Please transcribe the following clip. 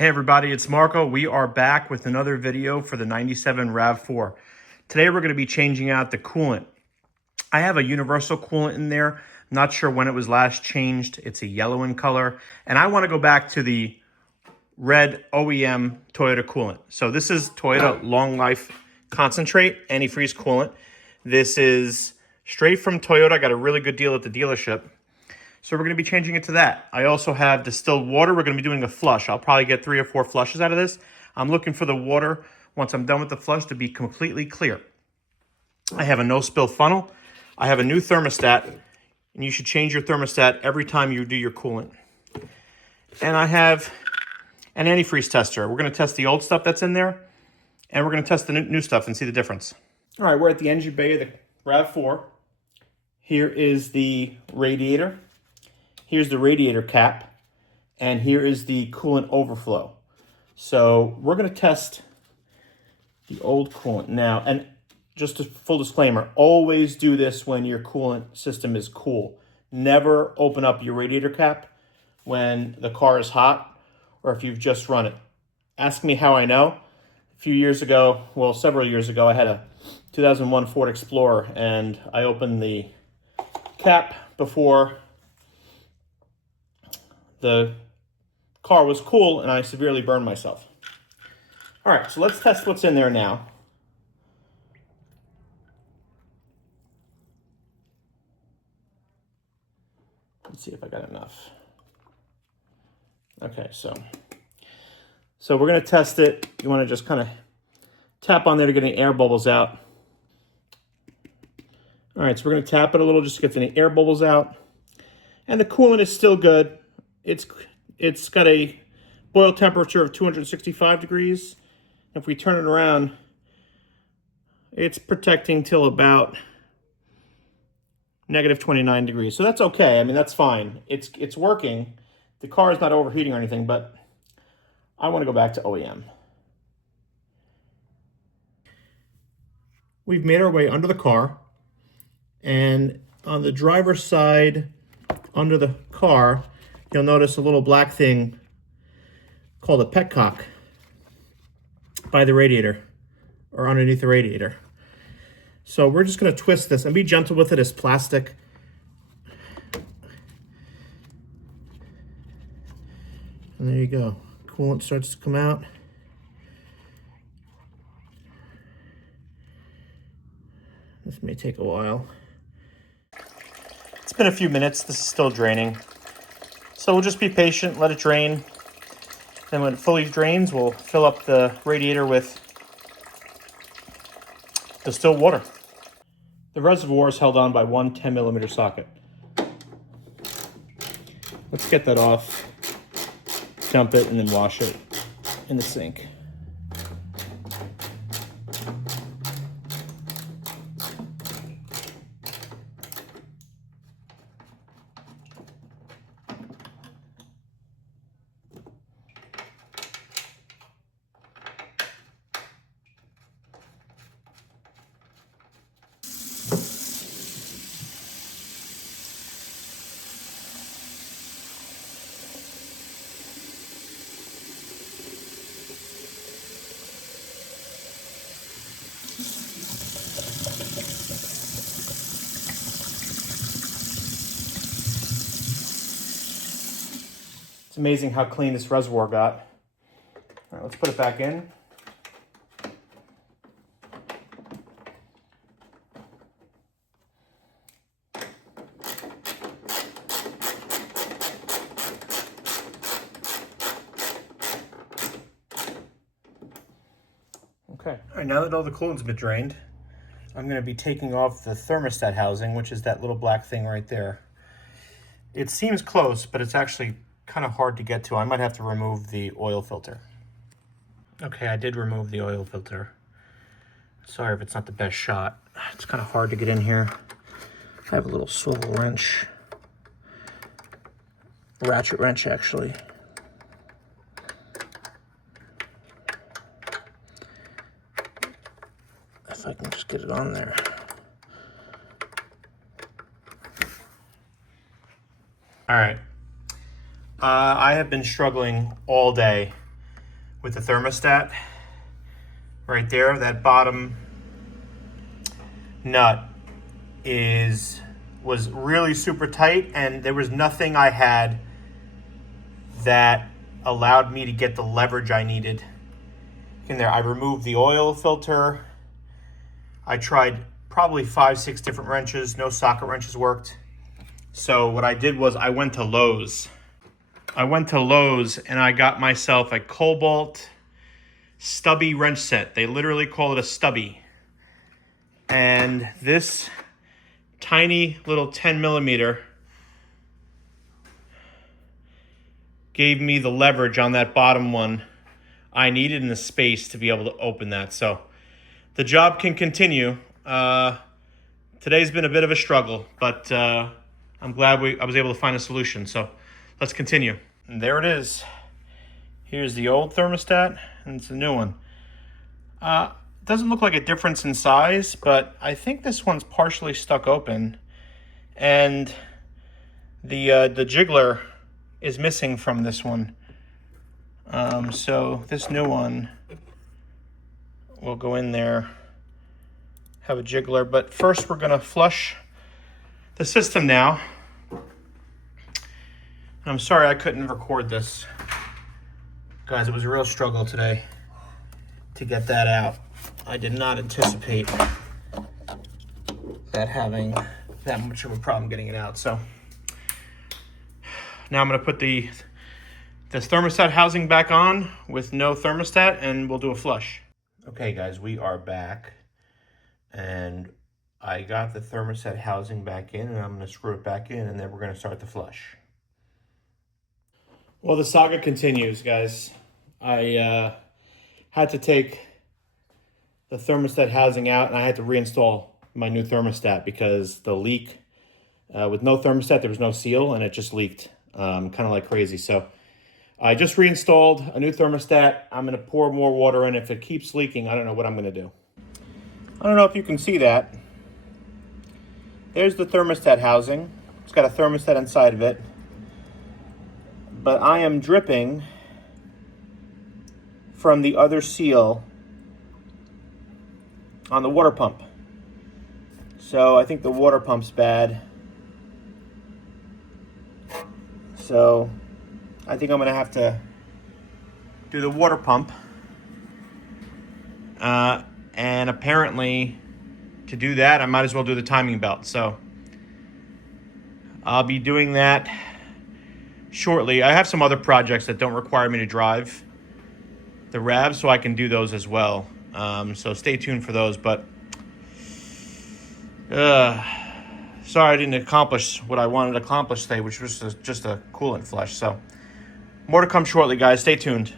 Hey everybody, it's Marco. We are back with another video for the 97 RAV4. Today we're going to be changing out the coolant. I have a universal coolant in there. Not sure when it was last changed. It's a yellow in color. And I want to go back to the red OEM Toyota coolant. So this is Toyota Long Life Concentrate Antifreeze Coolant. This is straight from Toyota. I got a really good deal at the dealership. So we're going to be changing it to that. I also have distilled water. We're going to be doing a flush. I'll probably get 3 or 4 flushes out of this. I'm looking for the water, once I'm done with the flush, to be completely clear. I have a no-spill funnel. I have a new thermostat, and you should change your thermostat every time you do your coolant. And I have an antifreeze tester. We're going to test the old stuff that's in there, and we're going to test the new stuff and see the difference. All right, we're at the engine bay of the RAV4. Here is the radiator. Here's the radiator cap, and here is the coolant overflow. So we're going to test the old coolant now. And just a full disclaimer, always do this when your coolant system is cool. Never open up your radiator cap when the car is hot or if you've just run it. Ask me how I know. A few years ago, well, several years ago, I had a 2001 Ford Explorer, and I opened the cap before the car was cool, and I severely burned myself. All right, so let's test what's in there now. Let's see if I got enough. Okay, so we're gonna test it. You wanna just kind of tap on there to get any air bubbles out. All right, so we're gonna tap it a little just to get any air bubbles out. And the coolant is still good. It's got a boil temperature of 265 degrees. If we turn it around, it's protecting till about negative 29 degrees. So that's okay. I mean, that's fine. It's working. The car is not overheating or anything, but I want to go back to OEM. We've made our way under the car, and on the driver's side, under the car, you'll notice a little black thing called a petcock by the radiator, or underneath the radiator. So we're just going to twist this and be gentle with it. It's plastic. And there you go. Coolant starts to come out. This may take a while. It's been a few minutes. This is still draining. So we'll just be patient, let it drain. Then when it fully drains, we'll fill up the radiator with distilled water. The reservoir is held on by one 10mm socket. Let's get that off, dump it, and then wash it in the sink. It's amazing how clean this reservoir got. All right, let's put it back in. Okay, all right, now that all the coolant's been drained, I'm gonna be taking off the thermostat housing, which is that little black thing right there. It seems close, but it's actually kind of hard to get to. I might have to remove the oil filter. Okay, I did remove the oil filter. Sorry if it's not the best shot. It's kind of hard to get in here. I have a little swivel wrench. Ratchet wrench, actually. If I can just get it on there. All right. I have been struggling all day with the thermostat. Right there, that bottom nut was really super tight, and there was nothing I had that allowed me to get the leverage I needed in there. I removed the oil filter. I tried probably 5-6 different wrenches. No socket wrenches worked. So what I did was I went to Lowe's. And I got myself a Cobalt stubby wrench set. They literally call it a stubby. And this tiny little 10 millimeter gave me the leverage on that bottom one I needed in the space to be able to open that. So the job can continue. Today's been a bit of a struggle, but I'm glad I was able to find a solution. So let's continue. And there it is. Here's the old thermostat, and it's a new one. Doesn't look like a difference in size, but I think this one's partially stuck open, and the jiggler is missing from this one. So this new one will go in there, have a jiggler, but first we're gonna flush the system now. I'm sorry I couldn't record this. Guys, it was a real struggle today to get that out. I did not anticipate that having that much of a problem getting it out. So now I'm gonna put this thermostat housing back on with no thermostat, and we'll do a flush. Okay guys, we are back, and I got the thermostat housing back in, and I'm gonna screw it back in, and then we're gonna start the flush. Well, the saga continues, guys. I had to take the thermostat housing out, and I had to reinstall my new thermostat because the leak, with no thermostat, there was no seal, and it just leaked kind of like crazy. So I just reinstalled a new thermostat. I'm going to pour more water in. If it keeps leaking, I don't know what I'm going to do. I don't know if you can see that. There's the thermostat housing. It's got a thermostat inside of it. But I am dripping from the other seal on the water pump. So I think the water pump's bad. So I think I'm gonna have to do the water pump. And apparently to do that, I might as well do the timing belt. So I'll be doing that shortly. I have some other projects that don't require me to drive the Rav, so I can do those as well. So stay tuned for those. But sorry I didn't accomplish what I wanted to accomplish today, which was just a coolant flush. So more to come shortly, guys. Stay tuned.